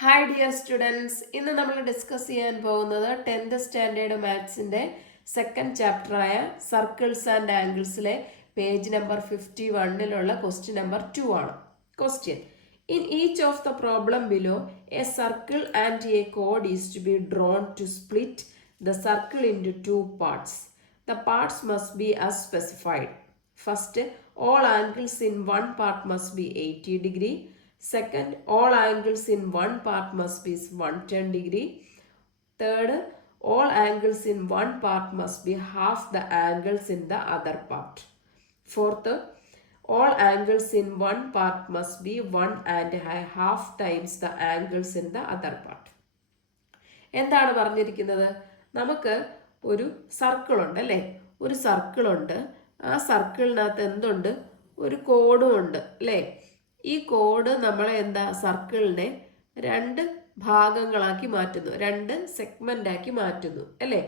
Hi dear students, ഇന്ന് നമ്മൾ discuss ചെയ്യാൻ പോകുന്നത് 10th സ്റ്റാൻഡേർഡ് മാത്സിൻ്റെ സെക്കൻഡ് ചാപ്റ്ററായ സർക്കിൾസ് ആൻഡ് ആംഗിൾസിലെ പേജ് നമ്പർ 51-ലുള്ള ക്വസ്റ്റ്യൻ നമ്പർ 2 ആണ്. Question: in each of the problem below a circle and a കോഡ് is to be drawn to split the circle into 2 parts. The parts must be as specified. First, all angles in one part must be 80 degree. Second, all angles in one part must be 110 degree. Third, all angles in one part must be half the angles in the other part. Fourth, all angles in one part must be 1.5 times the angles in the other part. എന്താണ് പറഞ്ഞിരിക്കുന്നത്? നമുക്ക് ഒരു circle ഉണ്ട് അല്ലേ? ഒരു circle ഉണ്ട്. ആ സർക്കിളിനകത്ത് എന്തുണ്ട്? ഒരു കോഡും ഉണ്ട് അല്ലേ? ഈ കോഡ് നമ്മളെ സർക്കിളിനെ 2 ഭാഗങ്ങളാക്കി മാറ്റുന്നു, 2 സെഗ്മെന്റ് ആക്കി മാറ്റുന്നു അല്ലേ?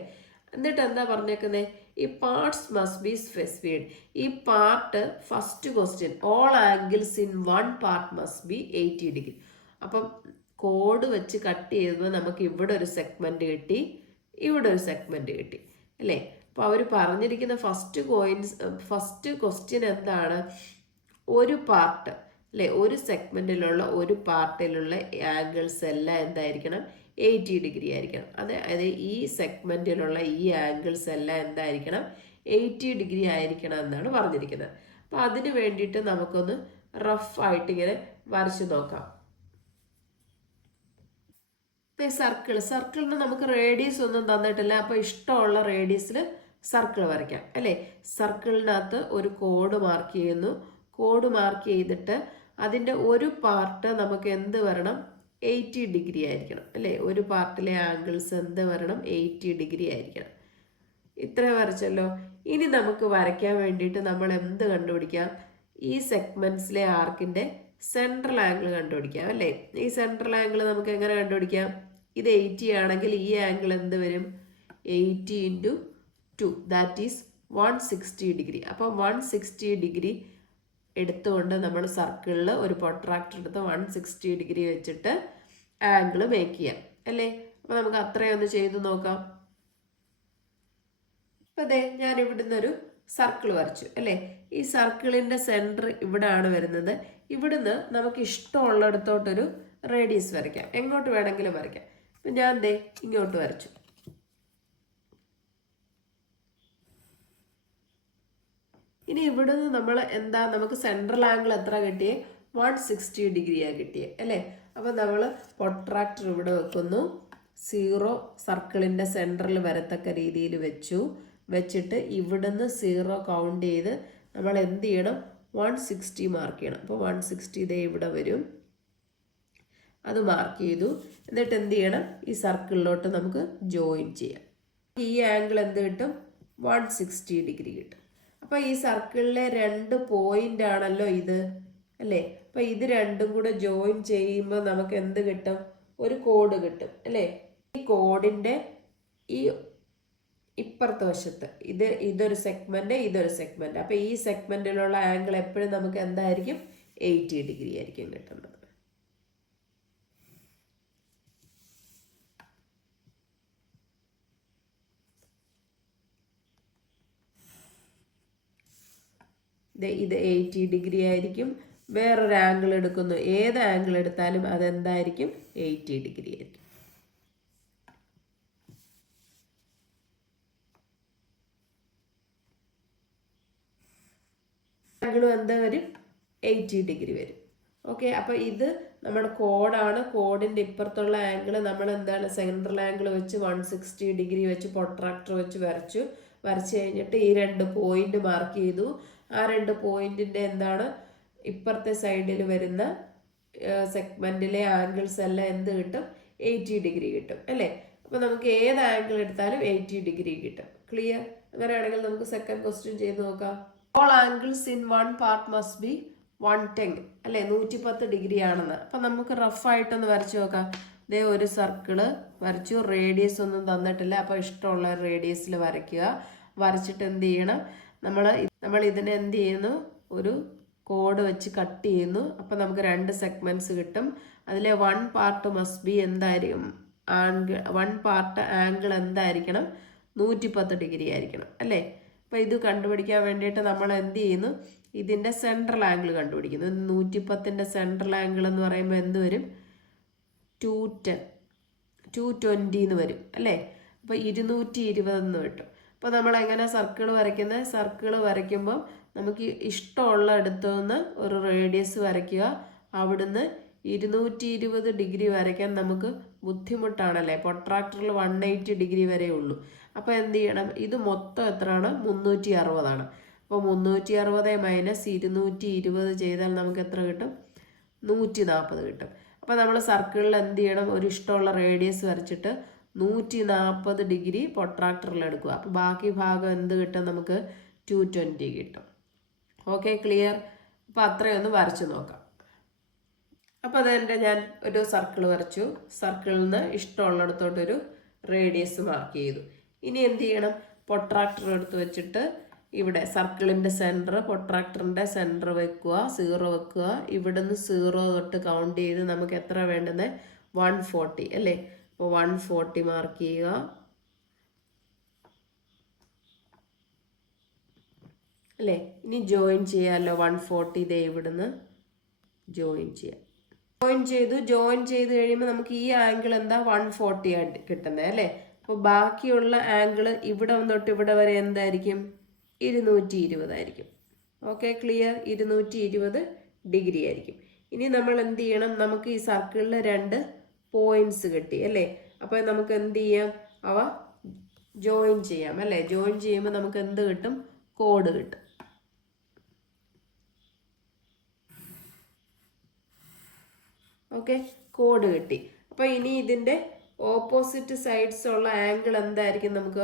എന്നിട്ട് എന്താ പറഞ്ഞേക്കുന്നത്? ഈ പാർട്സ് മസ്റ്റ് ബി സ്പെസിഫൈഡ്. ഈ part first question, all angles in one part must be 80 degree. അപ്പം കോഡ് വെച്ച് കട്ട് ചെയ്തപ്പോൾ നമുക്ക് ഇവിടെ ഒരു സെഗ്മെന്റ് കിട്ടി, ഇവിടെ ഒരു സെഗ്മെന്റ് കിട്ടി അല്ലേ? അപ്പോൾ അവർ പറഞ്ഞിരിക്കുന്ന ഫസ്റ്റ് ക്വസ്റ്റ്യൻ എന്താണ്? ഒരു പാർട്ട് അല്ലേ, ഒരു സെഗ്മെന്റിലുള്ള ഒരു പാർട്ടിലുള്ള ആംഗിൾസ് എല്ലാം എന്തായിരിക്കണം? 80 ഡിഗ്രി ആയിരിക്കണം. അതായത് ഈ സെഗ്മെന്റിലുള്ള ഈ ആംഗിൾസ് എല്ലാം എന്തായിരിക്കണം? 80 ഡിഗ്രി ആയിരിക്കണം എന്നാണ് പറഞ്ഞിരിക്കുന്നത്. അപ്പോൾ അതിന് വേണ്ടിയിട്ട് നമുക്കൊന്ന് റഫായിട്ട് ഇങ്ങനെ വരച്ചു നോക്കാം. സർക്കിളിന് നമുക്ക് റേഡിയസ് ഒന്നും തന്നിട്ടില്ല. അപ്പോൾ ഇഷ്ടമുള്ള റേഡിയസിൽ സർക്കിൾ വരയ്ക്കാം അല്ലേ? സർക്കിളിനകത്ത് ഒരു കോഡ് മാർക്ക് ചെയ്യുന്നു. കോഡ് മാർക്ക് ചെയ്തിട്ട് അതിൻ്റെ ഒരു പാർട്ട് നമുക്ക് എന്ത് വരണം? 80 ഡിഗ്രി ആയിരിക്കണം അല്ലേ? ഒരു പാർട്ടിലെ ആംഗിൾസ് എന്ത് വരണം? 80 ഡിഗ്രി ആയിരിക്കണം. ഇത്ര വരച്ചല്ലോ. ഇനി നമുക്ക് വരയ്ക്കാൻ വേണ്ടിയിട്ട് നമ്മൾ എന്ത് കണ്ടുപിടിക്കാം? ഈ സെഗ്മെന്റ്സിലെ ആർക്കിൻ്റെ സെൻട്രൽ ആംഗിൾ കണ്ടുപിടിക്കാം അല്ലേ? ഈ സെൻട്രൽ ആംഗിൾ നമുക്ക് എങ്ങനെ കണ്ടുപിടിക്കാം? ഇത് 80 ആണെങ്കിൽ ഈ ആംഗിൾ എന്ത് വരും? 80 × 2, ദാറ്റ് ഈസ് 160 ഡിഗ്രി. അപ്പം 160 ഡിഗ്രി എടുത്തുകൊണ്ട് നമ്മൾ സർക്കിളിൽ ഒരു പ്രൊട്രാക്ടർ എടുത്ത് 160 ഡിഗ്രി വെച്ചിട്ട് ആംഗിൾ മേക്ക് ചെയ്യാം അല്ലേ? അപ്പോൾ നമുക്ക് അത്രയൊന്ന് ചെയ്ത് നോക്കാം. അപ്പോൾ അതെ, ഞാൻ ഇവിടുന്ന് ഒരു സർക്കിൾ വരച്ചു അല്ലേ? ഈ സർക്കിളിൻ്റെ സെൻറ്റർ ഇവിടെയാണ് വരുന്നത്. ഇവിടുന്ന് നമുക്ക് ഇഷ്ടമുള്ളിടത്തോട്ടൊരു റേഡിയസ് വരയ്ക്കാം, എങ്ങോട്ട് വേണമെങ്കിലും വരയ്ക്കാം. അപ്പം ഞാൻ ദേ ഇങ്ങോട്ട് വരച്ചു. ഇനി ഇവിടുന്ന് നമ്മൾ നമുക്ക് സെൻട്രൽ ആംഗിൾ എത്ര കിട്ടിയേ? 160 ഡിഗ്രിയാണ് കിട്ടിയത് അല്ലേ? അപ്പോൾ നമ്മൾ പ്രൊട്രാക്ടർ ഇവിടെ വെക്കുന്നു. 0 സർക്കിളിൻ്റെ സെൻറ്ററിൽ വരത്തക്ക രീതിയിൽ വെച്ചിട്ട് ഇവിടുന്ന് 0 കൗണ്ട് ചെയ്ത് നമ്മൾ എന്ത് ചെയ്യണം? 160 മാർക്ക് ചെയ്യണം. അപ്പോൾ 160 ഇതേ ഇവിടെ വരും. അത് മാർക്ക് ചെയ്തു. എന്നിട്ട് എന്ത് ചെയ്യണം? ഈ സർക്കിളിലോട്ട് നമുക്ക് ജോയിൻ ചെയ്യാം. ഈ ആംഗിൾ എന്ത് കിട്ടും? 160 ഡിഗ്രി കിട്ടും. അപ്പോൾ ഈ സർക്കിളിലെ 2 പോയിന്റ് ആണല്ലോ ഇത് അല്ലേ? അപ്പോൾ ഇത് രണ്ടും കൂടെ ജോയിൻ ചെയ്യുമ്പോൾ നമുക്ക് എന്ത് കിട്ടും? ഒരു കോഡ് കിട്ടും അല്ലേ? ഈ കോഡിൻ്റെ ഈ ഇപ്പുറത്തെ വശത്ത് ഇതൊരു സെഗ്മെന്റ്, ഇതൊരു സെഗ്മെന്റ്. അപ്പോൾ ഈ സെഗ്മെന്റിലുള്ള ആംഗിൾ എപ്പോഴും നമുക്ക് എന്തായിരിക്കും? 80 ഡിഗ്രി ആയിരിക്കും കിട്ടുന്നത്. ഇത് 80 ഡിഗ്രി ആയിരിക്കും. വേറൊരു ആംഗിൾ എടുക്കുന്നു, ഏത് ആംഗിൾ എടുത്താലും അതെന്തായിരിക്കും? 80 ഡിഗ്രി ആയിരിക്കും. ആംഗിളും എന്താ വരും? 80 ഡിഗ്രി വരും. ഓക്കെ, അപ്പോൾ ഇത് നമ്മുടെ കോഡാണ്. കോഡിൻ്റെ ഇപ്പുറത്തുള്ള ആംഗിൾ നമ്മൾ സെൻട്രൽ ആംഗിൾ വെച്ച് 160 ഡിഗ്രി വെച്ച് പ്രൊട്രാക്ടർ വെച്ച് വരച്ചു കഴിഞ്ഞിട്ട് ഈ 2 പോയിന്റ് മാർക്ക് ചെയ്തു. ആ 2 പോയിന്റിൻ്റെ ഇപ്പുറത്തെ സൈഡിൽ വരുന്ന സെഗ്മെന്റിലെ ആംഗിൾസ് എല്ലാം എന്ത് കിട്ടും? 80 ഡിഗ്രി കിട്ടും അല്ലേ? അപ്പോൾ നമുക്ക് ഏത് ആംഗിൾ എടുത്താലും 80 ഡിഗ്രി കിട്ടും. ക്ലിയർ? അങ്ങനെയാണെങ്കിൽ നമുക്ക് സെക്കൻഡ് ക്വസ്റ്റ്യൻ ചെയ്ത് നോക്കാം. All angles in one part must be 110 അല്ലേ? 110 ഡിഗ്രി ആണെന്ന്. അപ്പം നമുക്ക് റഫായിട്ടൊന്ന് വരച്ചു നോക്കാം. ഇതേ ഒരു സർക്കിള് വരച്ചു. റേഡിയസ് ഒന്നും തന്നിട്ടില്ല. അപ്പോൾ ഇഷ്ടമുള്ള റേഡിയസിൽ വരയ്ക്കുക. വരച്ചിട്ട് എന്ത് ചെയ്യണം? നമ്മൾ ഇതിനെ എന്ത് ചെയ്യുന്നു? ഒരു കോഡ് വെച്ച് കട്ട് ചെയ്യുന്നു. അപ്പോൾ നമുക്ക് 2 സെഗ്മെൻറ്റ്സ് കിട്ടും. അതിലെ 1 പാർട്ട് മസ്റ്റ് ബി എന്തായിരിക്കും, വൺ പാർട്ട് ആംഗിൾ എന്തായിരിക്കണം, 110 ഡിഗ്രി ആയിരിക്കണം അല്ലേ. അപ്പോൾ ഇത് കണ്ടുപിടിക്കാൻ വേണ്ടിയിട്ട് നമ്മൾ എന്ത് ചെയ്യുന്നു, ഇതിൻ്റെ സെൻട്രൽ ആംഗിൾ കണ്ടുപിടിക്കുന്നു. 110ൻ്റെ സെൻട്രൽ ആംഗിൾ എന്ന് പറയുമ്പോൾ എന്ത് വരും, 220 എന്ന് വരും അല്ലേ. അപ്പോൾ 220 എന്ന് കിട്ടും. അപ്പോൾ നമ്മൾ എങ്ങനെ സർക്കിൾ വരയ്ക്കുന്നത്, സർക്കിൾ വരയ്ക്കുമ്പം നമുക്ക് ഇഷ്ടമുള്ള ഇടത്തു നിന്ന് ഒരു റേഡിയസ് വരയ്ക്കുക. അവിടുന്ന് 220 ഡിഗ്രി വരയ്ക്കാൻ നമുക്ക് ബുദ്ധിമുട്ടാണല്ലേ, പ്രൊട്രാക്ടറിൽ 180 ഡിഗ്രി വരെ ഉള്ളൂ. അപ്പോൾ എന്ത് ചെയ്യണം, ഇത് മൊത്തം എത്രയാണ്, 360 ആണ്. അപ്പോൾ 360 മൈനസ് 220 ചെയ്താൽ നമുക്ക് എത്ര കിട്ടും, 140 കിട്ടും. അപ്പോൾ നമ്മൾ സർക്കിളിൽ എന്ത് ചെയ്യണം, ഒരു ഇഷ്ടമുള്ള റേഡിയസ് വരച്ചിട്ട് 140 ഡിഗ്രി പ്രൊട്രാക്ടറിൽ എടുക്കുക. അപ്പോൾ ബാക്കി ഭാഗം എന്ത് കിട്ടും, നമുക്ക് 220 കിട്ടും. Okay, clear. അപ്പോൾ അത്രയൊന്ന് വരച്ചു നോക്കാം. അപ്പോൾ അതെൻ്റെ ഞാൻ ഒരു സർക്കിൾ വരച്ചു. സർക്കിളിൽ നിന്ന് ഇഷ്ടമുള്ളിടത്തോട്ടൊരു റേഡിയസ് മാർക്ക് ചെയ്തു. ഇനി എന്ത് ചെയ്യണം, പ്രൊട്രാക്ടർ എടുത്ത് വെച്ചിട്ട് ഇവിടെ സർക്കിളിൻ്റെ സെൻറ്റർ, പ്രൊട്രാക്ടറിൻ്റെ സെൻറ്റർ വെക്കുക, 0 വെക്കുക. ഇവിടുന്ന് 0 തൊട്ട് കൗണ്ട് ചെയ്ത് നമുക്ക് എത്ര വേണ്ടുന്നത്, 140 അല്ലേ. അപ്പോൾ 140 മാർക്ക് ചെയ്യുക. അല്ലേ, ഇനി ജോയിൻ ചെയ്യാമല്ലോ. 140 ദേ ഇവിടുന്ന് ജോയിൻ ചെയ്യാം. ജോയിൻ ചെയ്ത് കഴിയുമ്പോൾ നമുക്ക് ഈ ആംഗിൾ എന്താ, 140 ആയിട്ട് കിട്ടുന്നത് അല്ലേ. അപ്പോൾ ബാക്കിയുള്ള ആംഗിൾ ഇവിടെ തൊട്ട് ഇവിടെ വരെ എന്തായിരിക്കും, 220 ആയിരിക്കും. Okay, clear. 220 ഡിഗ്രി ആയിരിക്കും. ഇനി നമ്മൾ എന്ത് ചെയ്യണം, നമുക്ക് ഈ സർക്കിളിൽ 2 പോയിന്റ്സ് കിട്ടി അല്ലേ. അപ്പോൾ നമുക്ക് എന്ത് ചെയ്യാം, അവ ജോയിൻ ചെയ്യാം അല്ലേ. ജോയിൻ ചെയ്യുമ്പോൾ നമുക്ക് എന്ത് കിട്ടും, കോഡ് കിട്ടും. ഓക്കെ, കോഡ് കിട്ടി. അപ്പോൾ ഇനി ഇതിൻ്റെ ഓപ്പോസിറ്റ് സൈഡ്സ് ഉള്ള ആംഗിൾ എന്തായിരിക്കും, നമുക്ക്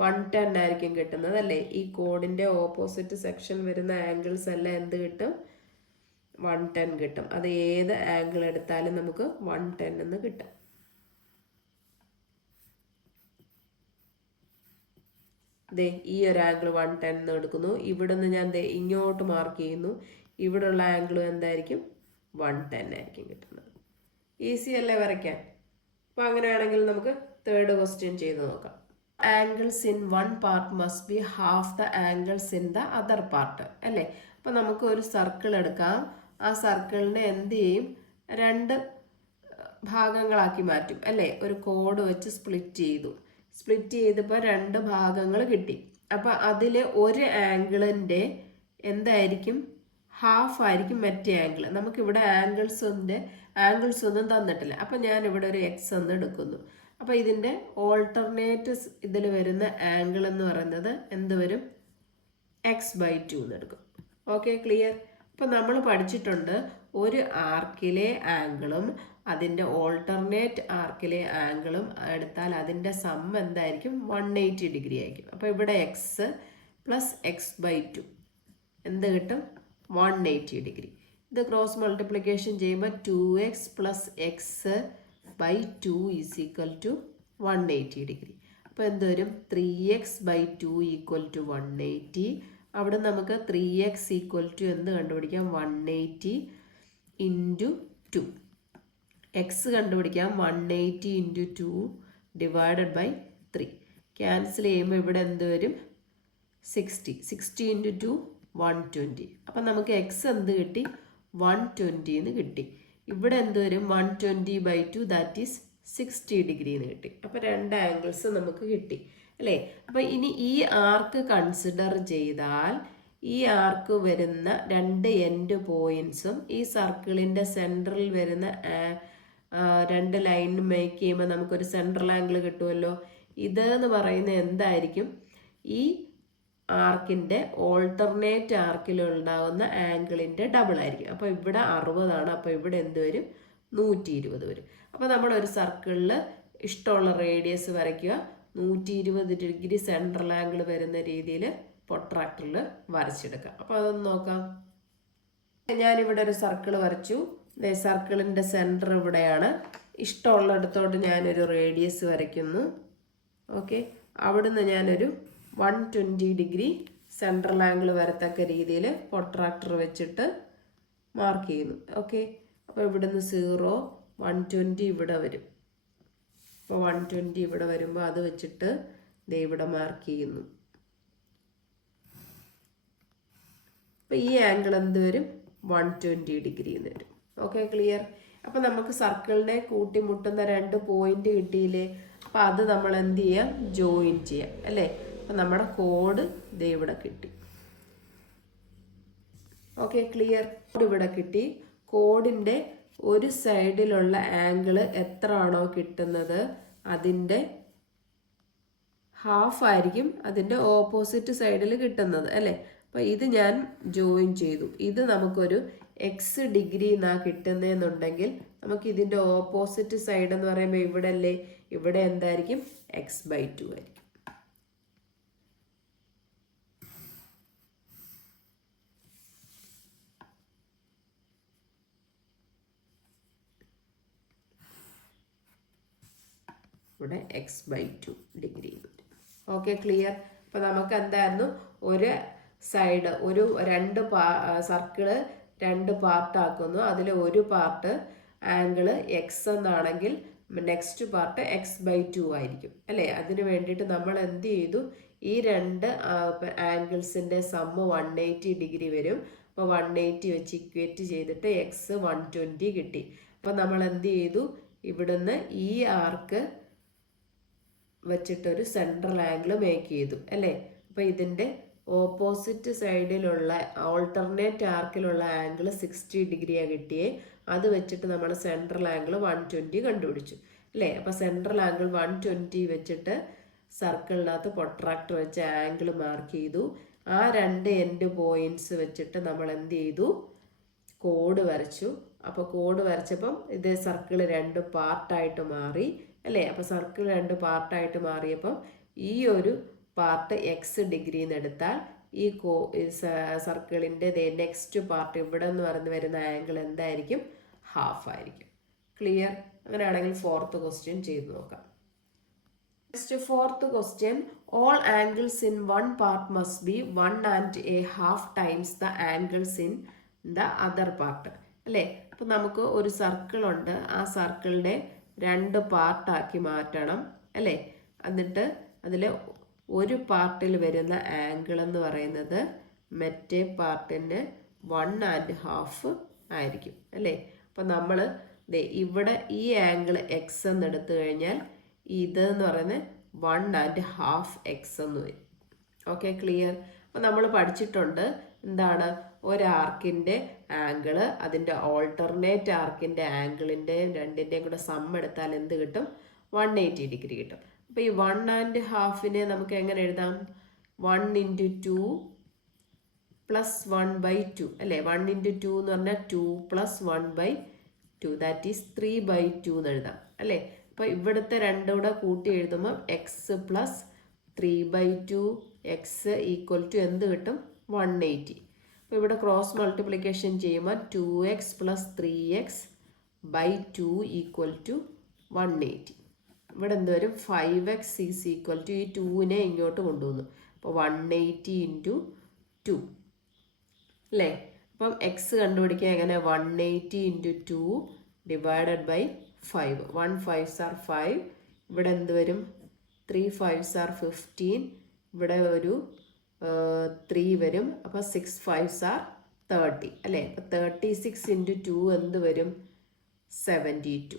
110 ആയിരിക്കും കിട്ടുന്നത് അല്ലേ. ഈ കോഡിൻ്റെ ഓപ്പോസിറ്റ് സെക്ഷൻ വരുന്ന ആംഗിൾസ് എല്ലാം എന്ത് കിട്ടും, 110 കിട്ടും. അത് ഏത് ആംഗിൾ എടുത്താലും നമുക്ക് 110 എന്ന് കിട്ടും. ദേ ഈ ഒരു ആംഗിൾ 110 എന്ന് എടുക്കുന്നു. ഇവിടുന്ന് ഞാൻ ദേ ഇങ്ങോട്ട് മാർക്ക് ചെയ്യുന്നു. ഇവിടെയുള്ള ആംഗിളും എന്തായിരിക്കും, 110 ആയിരിക്കും കിട്ടുന്നത്. ഈസി അല്ലേ വരയ്ക്കാൻ. അപ്പോൾ അങ്ങനെയാണെങ്കിൽ നമുക്ക് തേർഡ് ക്വസ്റ്റ്യൻ ചെയ്ത് നോക്കാം. Angles in one part must be half the angles in the other part അല്ലേ. അപ്പോൾ നമുക്ക് ഒരു സർക്കിൾ എടുക്കാം. ആ സർക്കിളിനെ എന്ത് ചെയ്യും, 2 ഭാഗങ്ങളാക്കി മാറ്റും അല്ലേ. ഒരു കോഡ് വെച്ച് സ്പ്ലിറ്റ് ചെയ്തപ്പോൾ 2 ഭാഗങ്ങൾ കിട്ടി. അപ്പോൾ അതിൽ ഒരു ആംഗിളിൻ്റെ എന്തായിരിക്കും, ഹാഫ് ആയിരിക്കും മറ്റേ ആംഗിൾ. നമുക്കിവിടെ ആംഗിൾസ് ഒന്നും തന്നിട്ടില്ല. അപ്പം ഞാനിവിടെ ഒരു എക്സ് എന്ന് എടുക്കുന്നു. അപ്പോൾ ഇതിൻ്റെ ഓൾട്ടർനേറ്റ് ഇതിൽ വരുന്ന ആംഗിൾ എന്ന് പറയുന്നത് എന്ത് വരും, x/2 എന്ന് എടുക്കും. Okay, clear. അപ്പം നമ്മൾ പഠിച്ചിട്ടുണ്ട്, ഒരു ആർക്കിലെ ആംഗിളും അതിൻ്റെ ഓൾട്ടർനേറ്റ് ആർക്കിലെ ആംഗിളും എടുത്താൽ അതിൻ്റെ സം എന്തായിരിക്കും, 180 ഡിഗ്രി ആയിരിക്കും. അപ്പോൾ ഇവിടെ എക്സ് പ്ലസ് x/2 എന്ത് കിട്ടും, 180 ഡിഗ്രി. ഇത് ക്രോസ് മൾട്ടിപ്ലിക്കേഷൻ ചെയ്യുമ്പോൾ 2x plus x/2 is equal to 180 degree. അപ്പോൾ എന്ത് വരും, 3x/2 ഈക്വൽ ടു 180. അവിടെ നമുക്ക് 3x ഈക്വൽ ടു എന്ത് കണ്ടുപിടിക്കാം, 180 ഇൻറ്റു 2. എക്സ് കണ്ടുപിടിക്കാം, 180 ഇൻറ്റു 2 ഡിവൈഡഡ് ബൈ 3. ക്യാൻസൽ ചെയ്യുമ്പോൾ ഇവിടെ എന്ത് വരും, 60 ഇൻറ്റു 2 120. അപ്പം നമുക്ക് എക്സ് എന്ത് കിട്ടി, 120 എന്ന് കിട്ടി. ഇവിടെ എന്ത് വരും, 120/2 ദാറ്റ് ഈസ് 60 ഡിഗ്രി എന്ന് കിട്ടി. അപ്പോൾ 2 ആംഗിൾസ് നമുക്ക് കിട്ടി അല്ലേ. അപ്പോൾ ഇനി ഈ ആർക്ക് കൺസിഡർ ചെയ്താൽ ഈ ആർക്ക് വരുന്ന 2 എൻഡ് പോയിൻറ്റ്സും ഈ സർക്കിളിൻ്റെ സെൻറ്ററിൽ വരുന്ന 2 ലൈൻ മേക്ക് ചെയ്യുമ്പോൾ നമുക്കൊരു സെൻട്രൽ ആംഗിൾ കിട്ടുമല്ലോ. ഇതെന്ന് പറയുന്നത് എന്തായിരിക്കും, ഈ ആർക്കിൻ്റെ ഓൾട്ടർനേറ്റ് ആർക്കിലുണ്ടാകുന്ന ആംഗിളിൻ്റെ ഡബിൾ ആയിരിക്കും. അപ്പോൾ ഇവിടെ 60 ആണ്. അപ്പോൾ ഇവിടെ എന്ത് വരും, 120 വരും. അപ്പോൾ നമ്മളൊരു സർക്കിളിൽ ഇഷ്ടമുള്ള റേഡിയസ് വരയ്ക്കുക. 120 ഡിഗ്രി സെൻട്രൽ ആംഗിൾ വരുന്ന രീതിയിൽ പ്രൊട്രാക്ടറിൽ വരച്ചെടുക്കുക. അപ്പോൾ അതൊന്ന് നോക്കാം. ഞാനിവിടെ ഒരു സർക്കിൾ വരച്ചു. സർക്കിളിൻ്റെ സെൻറ്റർ ഇവിടെയാണ്. ഇഷ്ടമുള്ളിടത്തോട്ട് ഞാനൊരു റേഡിയസ് വരയ്ക്കുന്നു. ഓക്കെ, അവിടുന്ന് ഞാനൊരു 120 ഡിഗ്രി സെൻട്രൽ ആംഗിൾ വരത്തക്ക രീതിയിൽ പ്രൊട്രാക്ടർ വെച്ചിട്ട് മാർക്ക് ചെയ്യുന്നു. ഓക്കെ, അപ്പോൾ ഇവിടുന്ന് 0, 120 ഇവിടെ വരും. അപ്പോൾ 120 ഇവിടെ വരുമ്പോൾ അത് വെച്ചിട്ട് ദേ ഇവിടെ മാർക്ക് ചെയ്യുന്നു. അപ്പോൾ ഈ ആംഗിൾ എന്ത് വരും? 120 ഡിഗ്രി എന്ന് വരും. Okay, clear? അപ്പോൾ നമുക്ക് സർക്കിളിനെ കൂട്ടിമുട്ടുന്ന 2 പോയിന്റ് കിട്ടിയില്ലേ? അപ്പോൾ അത് നമ്മൾ എന്ത് ചെയ്യാം? ജോയിൻ ചെയ്യാം അല്ലേ? അപ്പം നമ്മുടെ കോഡ് ദേ ഇവിടെ കിട്ടി. Okay, clear? കോഡ് ഇവിടെ കിട്ടി. കോഡിൻ്റെ ഒരു സൈഡിലുള്ള ആംഗിൾ എത്ര ആണോ കിട്ടുന്നത് അതിൻ്റെ ഹാഫ് ആയിരിക്കും അതിൻ്റെ ഓപ്പോസിറ്റ് സൈഡിൽ കിട്ടുന്നത് അല്ലേ? അപ്പോൾ ഇത് ഞാൻ ജോയിൻ ചെയ്തു. ഇത് നമുക്കൊരു എക്സ് ഡിഗ്രി എന്നാണ് കിട്ടുന്നതെന്നുണ്ടെങ്കിൽ നമുക്ക് ഇതിൻ്റെ ഓപ്പോസിറ്റ് സൈഡ് എന്ന് പറയുമ്പോൾ ഇവിടെ അല്ലേ? ഇവിടെ എന്തായിരിക്കും? x/2 ആയിരിക്കും. ഇവിടെ x/2 ഡിഗ്രി വരും. Okay, clear? അപ്പോൾ നമുക്ക് എന്തായിരുന്നു? ഒരു സൈഡ് ഒരു 2 സർക്കിള് 2 പാർട്ടാക്കുന്നു. അതിൽ ഒരു പാർട്ട് ആംഗിള് എക്സ് എന്നാണെങ്കിൽ നെക്സ്റ്റ് പാർട്ട് x/2 ആയിരിക്കും അല്ലേ? അതിന് വേണ്ടിയിട്ട് നമ്മൾ എന്ത് ചെയ്തു? ഈ 2 ആംഗിൾസിൻ്റെ സമ്മ് 180 ഡിഗ്രി വരും. അപ്പോൾ 180 വെച്ച് ഇക്വേറ്റ് ചെയ്തിട്ട് എക്സ് 120 കിട്ടി. അപ്പോൾ നമ്മൾ എന്ത് ചെയ്തു? ഇവിടുന്ന് ഈ ആർക്ക് വെച്ചിട്ടൊരു സെൻട്രൽ ആംഗിൾ മേക്ക് ചെയ്തു അല്ലേ? അപ്പോൾ ഇതിൻ്റെ ഓപ്പോസിറ്റ് സൈഡിലുള്ള ഓൾട്ടർനേറ്റ് ആർക്കിലുള്ള ആംഗിൾ 60 ഡിഗ്രിയാണ് കിട്ടിയേ. അത് വെച്ചിട്ട് നമ്മൾ സെൻട്രൽ ആംഗിൾ 120 കണ്ടുപിടിച്ചു അല്ലേ? അപ്പോൾ സെൻട്രൽ ആംഗിൾ 120 വെച്ചിട്ട് സർക്കിളിനകത്ത് പ്രൊട്രാക്ടർ വെച്ച് ആംഗിൾ മാർക്ക് ചെയ്തു. ആ 2 എൻഡ് പോയിന്റ്സ് വെച്ചിട്ട് നമ്മൾ എന്ത് ചെയ്തു? കോഡ് വരച്ചു. അപ്പോൾ കോഡ് വരച്ചപ്പം ഇത് സർക്കിൾ 2 പാർട്ടായിട്ട് മാറി അല്ലേ? അപ്പോൾ സർക്കിൾ 2 പാർട്ടായിട്ട് മാറിയപ്പം ഈ ഒരു പാർട്ട് എക്സ് ഡിഗ്രി എന്ന് എടുത്താൽ ഈ സർക്കിളിൻ്റെ നെക്സ്റ്റ് പാർട്ട് ഇവിടെ നിന്ന് പറഞ്ഞ് വരുന്ന ആംഗിൾ എന്തായിരിക്കും? ഹാഫ് ആയിരിക്കും. ക്ലിയർ? അങ്ങനെയാണെങ്കിൽ 4th ക്വസ്റ്റ്യൻ ചെയ്ത് നോക്കാം. Next 4th question, all angles in one part must be 1.5 times the angles in the other part അല്ലേ? അപ്പം നമുക്ക് ഒരു സർക്കിളുണ്ട്. ആ സർക്കിളിനെ 2 പാർട്ടാക്കി മാറ്റണം അല്ലേ? എന്നിട്ട് അതിൽ ഒരു പാർട്ടിൽ വരുന്ന ആംഗിൾ എന്ന് പറയുന്നത് മറ്റേ പാർട്ടിന് 1.5 ആയിരിക്കും അല്ലേ? അപ്പം നമ്മൾ ഇവിടെ ഈ ആംഗിൾ എക്സ് എന്ന് എടുത്തു കഴിഞ്ഞാൽ ഇതെന്ന് പറയുന്നത് 1.5 എക്സ് എന്ന് വരും. Okay, clear? അപ്പം നമ്മൾ പഠിച്ചിട്ടുണ്ട് എന്താണ്? ഒരാർക്കിൻ്റെ ആംഗിള് അതിൻ്റെ ഓൾട്ടർനേറ്റ് ആർക്കിൻ്റെ ആംഗിളിൻ്റെ രണ്ടിൻ്റെയും കൂടെ സം എടുത്താൽ എന്ത് കിട്ടും? 180 ഡിഗ്രി കിട്ടും. അപ്പോൾ ഈ 1.5നെ നമുക്ക് എങ്ങനെ എഴുതാം? 1 × 2 + 1/2 അല്ലേ? 1 × 2 എന്ന് പറഞ്ഞാൽ 2 + 1/2 ദാറ്റ് ഈസ് 3/2 എന്ന് എഴുതാം അല്ലേ? അപ്പോൾ ഇവിടുത്തെ 2 കൂടെ കൂട്ടി എഴുതുമ്പോൾ എക്സ് + 3/2 എക്സ് = എന്ത് കിട്ടും? 180. അപ്പോൾ ഇവിടെ ക്രോസ് മൾട്ടിപ്ലിക്കേഷൻ ചെയ്യുമ്പോൾ 2x + 3x/2 = 180. ഇവിടെ എന്ത് വരും? 5x = ഈ 2നെ ഇങ്ങോട്ട് കൊണ്ടുവന്നു. അപ്പോൾ 180 × 2 അല്ലേ? അപ്പം എക്സ് കണ്ടുപിടിക്കുക എങ്ങനെ? 180 × 2 / 5. 1 5s are 5. ഇവിടെ എന്ത് വരും? 3 5s are 15. ഇവിടെ ഒരു 3 വരും. അപ്പോൾ 6 5s are 30 അല്ലേ? അപ്പോൾ 36 × 2 എന്ത് വരും? 72.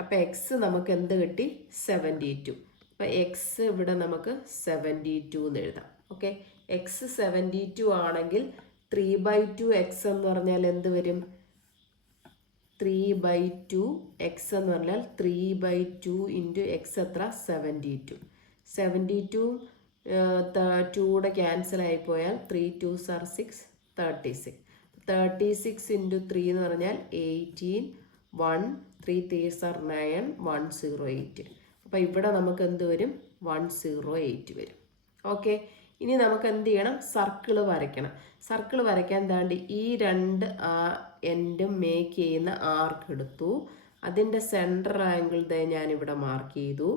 അപ്പോൾ എക്സ് നമുക്ക് എന്ത് കിട്ടി? 72. അപ്പോൾ എക്സ് ഇവിടെ നമുക്ക് 72 എന്ന് എഴുതാം. ഓക്കെ, എക്സ് 72 ആണെങ്കിൽ 3/2 എക്സ് എന്ന് പറഞ്ഞാൽ എന്ത് വരും? 3/2 എക്സ് എന്ന് പറഞ്ഞാൽ 3/2 × എക്സ് എത്ര? 72. 72 2 കൂടെ ക്യാൻസൽ ആയിപ്പോയാൽ 3 2s are 6 36. 36 × 3 എന്ന് പറഞ്ഞാൽ 18. 1 3 3s are 9 108. അപ്പോൾ ഇവിടെ നമുക്ക് എന്ത് വരും? 108 വരും. ഓക്കെ, ഇനി നമുക്ക് എന്ത് ചെയ്യണം? സർക്കിൾ വരയ്ക്കണം. സർക്കിൾ വരയ്ക്കാൻ താണ്ടി ഈ 2 എൻഡും മേക്ക് ചെയ്യുന്ന ആർക്ക് എടുത്തു. അതിൻ്റെ സെൻട്രൽ ആംഗിൾ ഞാനിവിടെ മാർക്ക് ചെയ്തു.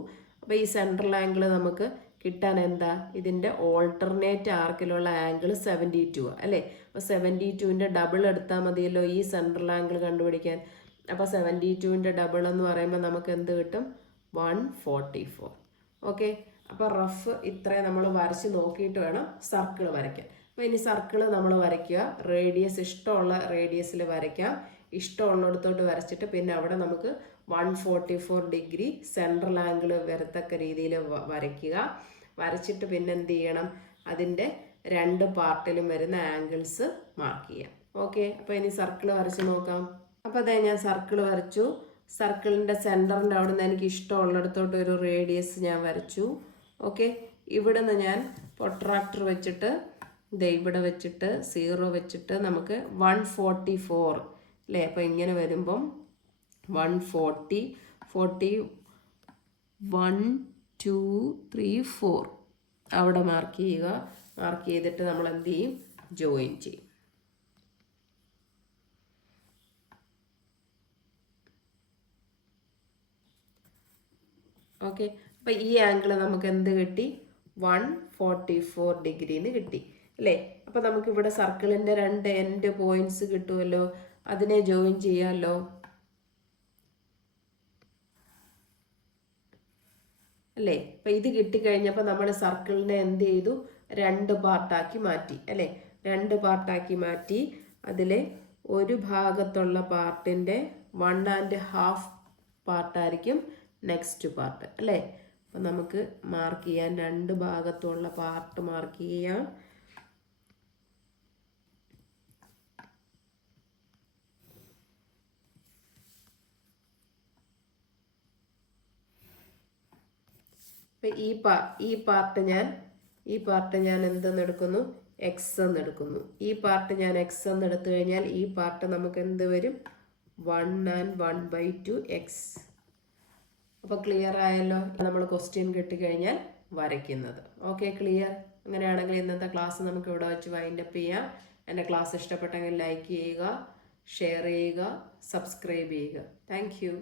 അപ്പോൾ ഈ സെൻട്രൽ ആംഗിൾ നമുക്ക് കിട്ടാൻ എന്താ, ഇതിൻ്റെ ഓൾട്ടർനേറ്റ് ആർക്കിലുള്ള ആംഗിൾ 72 അല്ലേ. അപ്പോൾ 72ൻ്റെ ഡബിൾ എടുത്താൽ മതിയല്ലോ ഈ സെൻട്രൽ ആംഗിൾ കണ്ടുപിടിക്കാൻ. അപ്പോൾ 72ൻ്റെ ഡബിൾ എന്ന് പറയുമ്പോൾ നമുക്ക് എന്ത് കിട്ടും, 144. ഓക്കെ, അപ്പോൾ റഫ് ഇത്രയും നമ്മൾ വരച്ച് നോക്കിയിട്ട് വേണം സർക്കിൾ വരയ്ക്കാൻ. അപ്പോൾ ഇനി സർക്കിൾ നമ്മൾ വരയ്ക്കുക. റേഡിയസ് ഇഷ്ടമുള്ള റേഡിയസിൽ വരയ്ക്കാം. ഇഷ്ടമുള്ളിടത്തോട്ട് വരച്ചിട്ട് പിന്നെ അവിടെ നമുക്ക് 144 ഡിഗ്രി സെൻട്രൽ ആംഗിൾ വരത്തക്ക രീതിയിൽ വരയ്ക്കുക. വരച്ചിട്ട് പിന്നെ എന്ത് ചെയ്യണം, അതിൻ്റെ 2 പാർട്ടിലും വരുന്ന ആംഗിൾസ് മാർക്ക് ചെയ്യാം. ഓക്കെ, അപ്പോൾ ഇനി സർക്കിൾ വരച്ച് നോക്കാം. അപ്പോൾ അതേ ഞാൻ സർക്കിൾ വരച്ചു. സർക്കിളിൻ്റെ സെൻറ്ററിൻ്റെ അവിടെ നിന്ന് എനിക്ക് ഇഷ്ടമുള്ളിടത്തോട്ട് ഒരു റേഡിയസ് ഞാൻ വരച്ചു. ഓക്കെ, ഇവിടെ നിന്ന് ഞാൻ പ്രൊട്രാക്ടർ വെച്ചിട്ട് ഇവിടെ വെച്ചിട്ട് 0 വെച്ചിട്ട് നമുക്ക് 144 അല്ലേ. അപ്പോൾ ഇങ്ങനെ വരുമ്പം 140 1 2 3 4 അവിടെ മാർക്ക് ചെയ്യുക. മാർക്ക് ചെയ്തിട്ട് നമ്മൾ എന്ത് ചെയ്യും, ജോയിൻ ചെയ്യും. ഓക്കെ, അപ്പോൾ ഈ ആംഗിൾ നമുക്ക് എന്ത് കിട്ടി, 144 ഡിഗ്രിന്ന് കിട്ടി അല്ലേ. അപ്പോൾ നമുക്കിവിടെ സർക്കിളിൻ്റെ 2 എൻഡ് പോയിന്റ്സ് കിട്ടുമല്ലോ, അതിനെ ജോയിൻ ചെയ്യാമല്ലോ അല്ലേ. അപ്പം ഇത് കിട്ടിക്കഴിഞ്ഞപ്പോൾ നമ്മൾ സർക്കിളിനെ എന്ത് ചെയ്തു, 2 പാർട്ടാക്കി മാറ്റി അല്ലേ. 2 പാർട്ടാക്കി മാറ്റി. അതിലെ ഒരു ഭാഗത്തുള്ള പാർട്ടിൻ്റെ 1.5 പാർട്ടായിരിക്കും നെക്സ്റ്റ് പാർട്ട് അല്ലേ. അപ്പം നമുക്ക് മാർക്ക് ചെയ്യാൻ 2 ഭാഗത്തുള്ള പാർട്ട് മാർക്ക് ചെയ്യാം. ഈ പാർട്ട് ഞാൻ എന്തെന്ന് എടുക്കുന്നു, എക്സ് എന്ന് എടുക്കുന്നു. ഈ പാർട്ട് ഞാൻ എക്സ് എന്ന് എടുത്തു കഴിഞ്ഞാൽ ഈ പാർട്ട് നമുക്ക് എന്ത് വരും, 1 and 1/2 എക്സ്. അപ്പോൾ ക്ലിയർ ആയല്ലോ, നമ്മൾ ക്വസ്റ്റ്യൻ കിട്ടിക്കഴിഞ്ഞാൽ വരയ്ക്കുന്നത്. Okay, clear. അങ്ങനെയാണെങ്കിൽ ഇന്നത്തെ ക്ലാസ് നമുക്ക് ഇവിടെ വെച്ച് വൈൻഡപ്പ് ചെയ്യാം. എൻ്റെ ക്ലാസ് ഇഷ്ടപ്പെട്ടെങ്കിൽ ലൈക്ക് ചെയ്യുക, ഷെയർ ചെയ്യുക, സബ്സ്ക്രൈബ് ചെയ്യുക. Thank you.